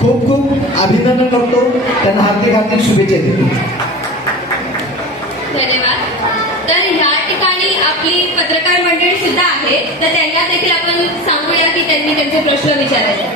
खूप खूप अभिनंदन करतो, त्यांना हार्दिक हार्दिक शुभेच्छा देतो. धन्यवाद. तर या ठिकाणी आपली पत्रकार मंडळी सुद्धा आहे, तर त्यांना देखील आपण सांगूया की त्यांनी त्यांचे प्रश्न विचारायचे.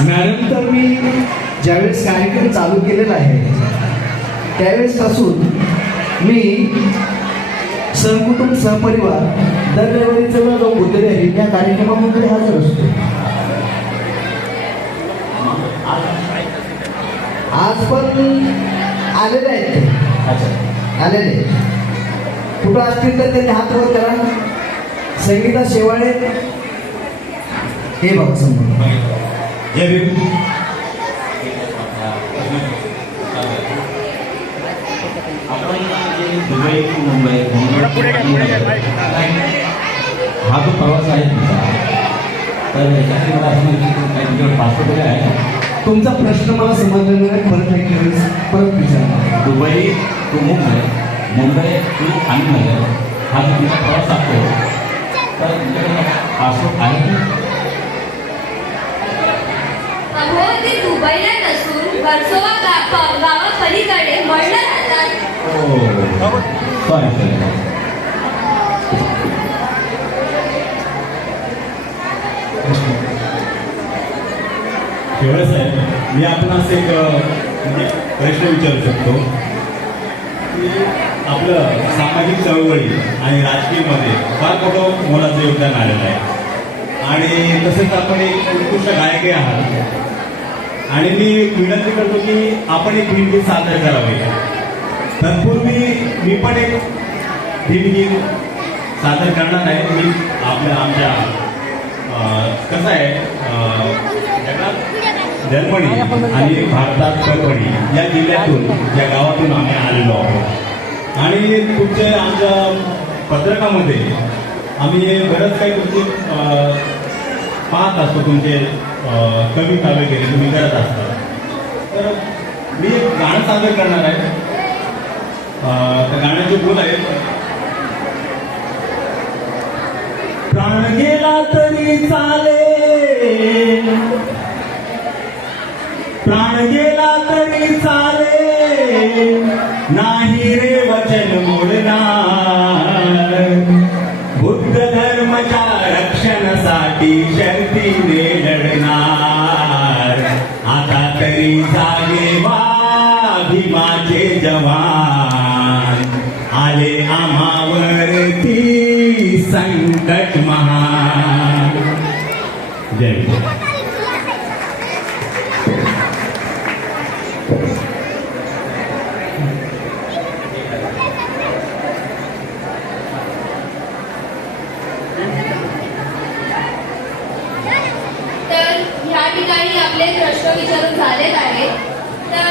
मॅडम, तर मी ज्यावेळेस कार्यक्रम चालू केलेला आहे त्यावेळेस पासून मी सहकुटुंब सहपरिवार दर रविवारी जवळ जाऊन होते आहे त्या कार्यक्रमामध्ये हजर असतो. आज पण आलेले आहेत ते, आलेले कुठं असतील तर त्यांनी हात वर करा. संगीता शेवाळे हे बघा समोर. जय भीम. आपण दुबई मुंबई हा जो प्रवास आहे तुमचा, तर याच्यासाठी मला असं म्हणजे काही तुमच्याकडे पासपोर्ट वगैरे आहे? तुमचा प्रश्न मला समजलेला नाही, परत विचारा. Dubai to Mumbai, Mumbai to Thane हा जो तुमचा प्रवास असतो, तर तुमच्याकडे पासपोर्ट आहे की? हो, ते दुबईला नसून वर्सोवा गावापलीकडे मळला जातात. सॉरी. शेवळे साहेब, मी आपणास एक प्रश्न विचारू शकतो की आपलं सामाजिक चळवळी आणि राजकीयमध्ये फार मोठं मोलाचं योगदान आलेलं आहे, आणि तसेच आपण एक उत्कृष्ट गायकही आहात, आणि मी विनंती करतो की आपण एक भीमगीत सादर करावे. तत्पूर्वी मी पण एक भीमगीत सादर करणार आहे. मी आमच्या कसं आहे, जगात जर्मनी आणि भारतात परभणी या जिल्ह्यातून, या गावातून आम्ही आलेलो आहोत, आणि तुमचे आमच्या पत्रकामध्ये आम्ही बरंच काही तुमचे पाहत असतो, तुमचे कविता वगैरे तुम्ही करत असता. तर मी एक गाणं सादर करणार आहे. त्या गाण्याचे बोल आहेत. प्राण गेला तरी चालेल, प्राण गेला तरी चालेल, नाही रे वचन मोडणार, बुद्ध धर्माच्या रक्षणासाठी शर्तीने लढणार, आता तरी जागे व्हा भीमाचे जवान, आले आम्हावरती संकट महान. जय हिंद. आपले प्रश्न विचारून झालेत आहेत, तर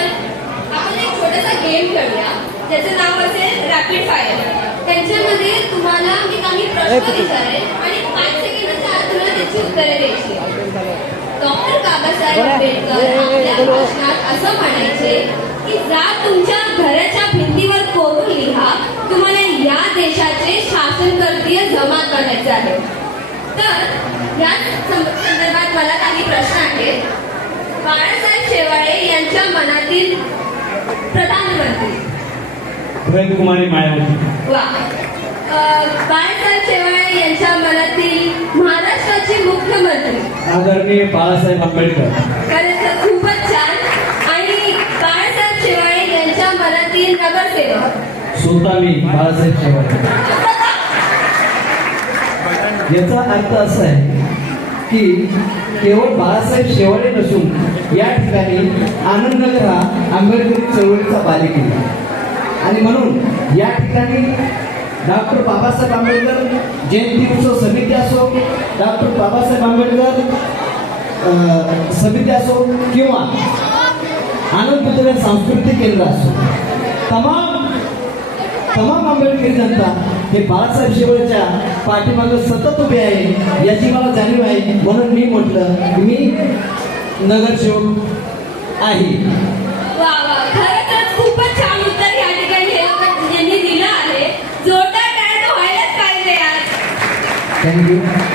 आपण एक छोटासा गेम खेळूया ज्याचं नाव असेल रॅपिड फायर. त्यांच्यामध्ये तुम्हाला मी काही प्रश्न विचारेन आणि 5 सेकंदाच्या आत तुला त्याची उत्तरे द्यायची. डॉक्टर बाबासाहेब आंबेडकर आपल्या भाषणात असं म्हणायचे की जा तुमच्या घराच्या भिंतीवर कोरून लिहा, तुम्हाला या देशाचे शासनकर्तीय जमा करायचे आहे. तर या संदर्भात मला काही प्रश्न आहेत. बाळासाहेब शेवाळे यांच्या मनातील प्रधानमंत्री? कुमारी मायावती. वा. बाळासाहेब शेवाळे यांच्या मनातील महाराष्ट्राचे मुख्यमंत्री? आदरणीय बाळासाहेब आंबेडकर. खरंच तर खूपच छान. आणि बाळासाहेब शेवाळे यांच्या मनातील नगरसेवक? स्वतः मी बाळासाहेब शेवाळे. याचा अर्थ असा आहे की केवळ बाळासाहेब शेवाळे नसून या ठिकाणी आनंदनगर हा आंबेडकरी चळवळीचा बालेकिल्ला, आणि म्हणून या ठिकाणी डॉक्टर बाबासाहेब आंबेडकर जयंती उत्सव समिती असो, डॉक्टर बाबासाहेब आंबेडकर समिती असो किंवा आनंद पुतळे सांस्कृतिक केंद्र असो, तमाम आंबेडकरी जनता हे बाळासाहेब शेवळच्या पाठीमागं सतत उभे आहे याची मला जाणीव आहे. म्हणून मी म्हटलं की मी नगरसेवक आहे. वा वा, खरंच खूपच छान उत्तर या ठिकाणी हे लोक यांनी दिलं आहे. जोरदार टाळ्या तर व्हायलाच पाहिजे आज. थँक्यू.